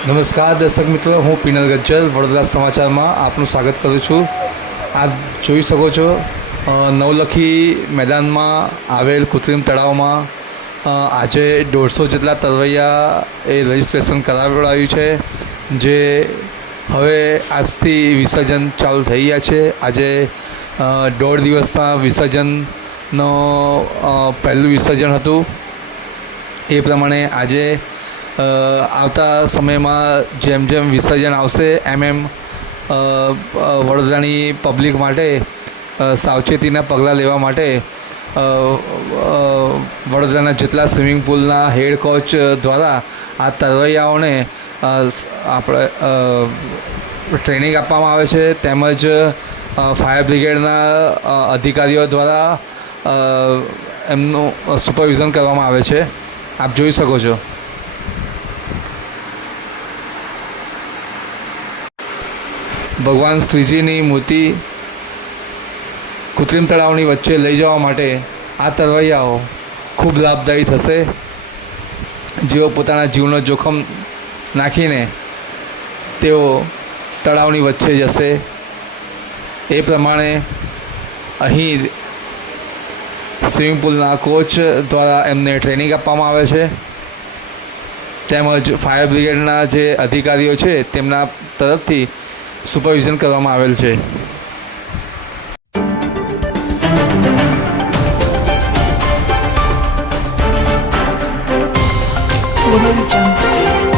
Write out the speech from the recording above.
નમસ્કાર દર્શક મિત્રો, હું પિનલ ગજ્જર વડોદરા સમાચારમાં આપનું સ્વાગત કરું છું. આપ જોઈ શકો છો નવલખી મેદાનમાં આવેલ કૃત્રિમ તળાવમાં આજે દોઢસો જેટલા તરવૈયા એ રજિસ્ટ્રેશન કરાવડાવ્યું છે, જે હવે આજથી વિસર્જન ચાલુ થઈ ગયા છે. આજે દોઢ દિવસના વિસર્જનનો પહેલું વિસર્જન હતું. એ પ્રમાણે આજે આવતા સમયમાં જેમ જેમ વિસર્જન આવશે, એમ એમ વડોદરાની પબ્લિક માટે સાવચેતીના પગલાં લેવા માટે વડોદરાના જેટલા સ્વિમિંગ પુલના હેડ કોચ દ્વારા આ તરવૈયાઓને આપણે ટ્રેનિંગ આપવામાં આવે છે. તેમજ ફાયર બ્રિગેડના અધિકારીઓ દ્વારા એમનું સુપરવિઝન કરવામાં આવે છે. આપ જોઈ શકો છો. ભગવાન શ્રીજીની મૂર્તિ કૃત્રિમ તળાવની વચ્ચે લઈ જવા માટે આ તરવૈયાઓ ખૂબ લાભદાયી થશે. જેઓ પોતાના જીવનો જોખમ નાખીને તેઓ તળાવની વચ્ચે જશે. એ પ્રમાણે અહીં સ્વિમિંગ પુલના કોચ દ્વારા એમને ટ્રેનિંગ આપવામાં આવે છે. તેમજ ફાયર બ્રિગેડના જે અધિકારીઓ છે તેમના તરફથી સુપરવિઝન કરવામાં આવેલ છે. Thank